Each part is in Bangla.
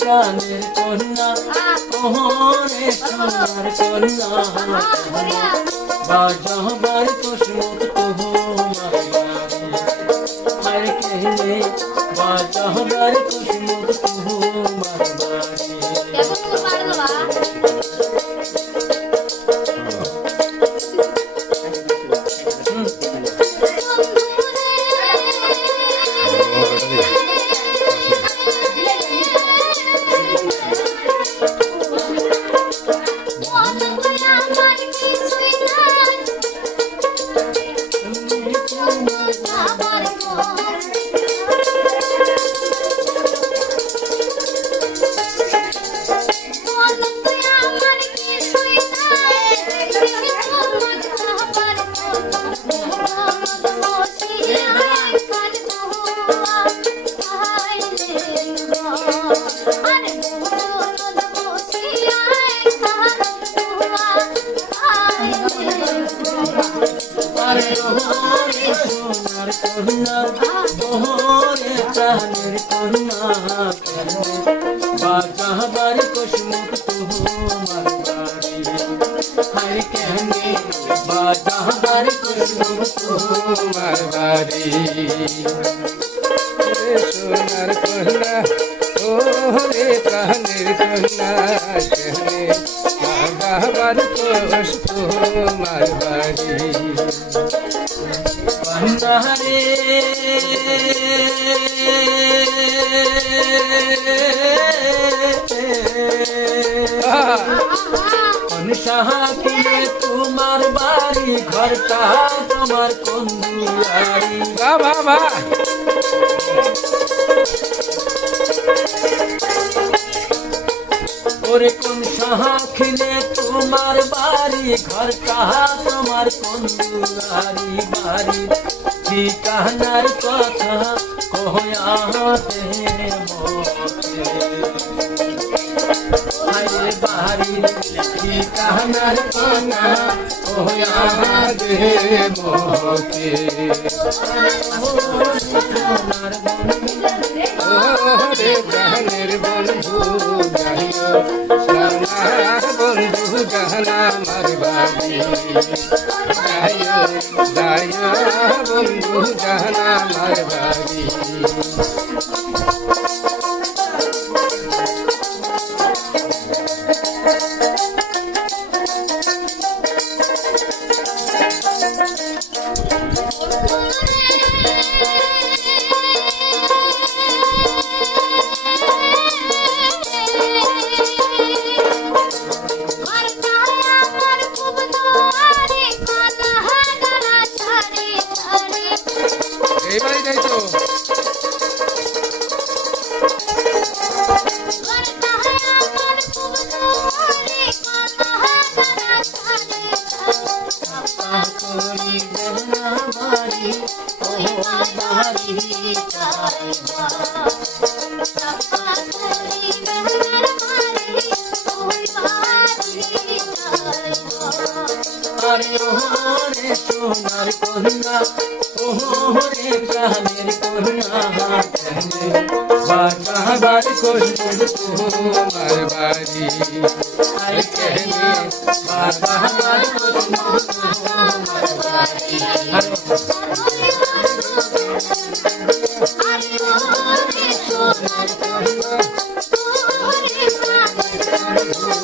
প্রাণের কন্যা ওহরে সোনার কন্যা। বাজাবার কুসমুখ তবু মারবারে আর কেহনে বাজাবার আরে প্রাণের কন্যা বাজাবার কুসমুখ তবু মারবারে আর কেহনে বাজাবার কুসমুখ তবু মারবারে সোনার কন্যা ও রে প্রাণের কন্যা কোষ তোমার বাড়ি বন্দারে। সাহাকিলে তোমার বাড়ি ঘরটা তোমার কোন বাবা কোন সাহাখিলে তোমার বাড়ি ঘরটা তোমার কোন দুয়ারি বাড়ি। ঠিকানার কথা কহয়াতে আরে বাড়ি ঠিকানার কথা কহয়াতে মোতে সোনার বন্ধু রে প্রাণের বন্ধু সোনার বন্ধু জানা আমার বাড়ি। যাইও যাইও বন্ধু জানা আমার আরে ওরে সোনার কন্যা ওরে প্রাণের কন্যা বাজাবার কষ্ট তোমার বাড়ি আর কেহনে বাজাবার কষ্ট জানা আমার বাড়ি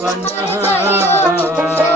কন্যা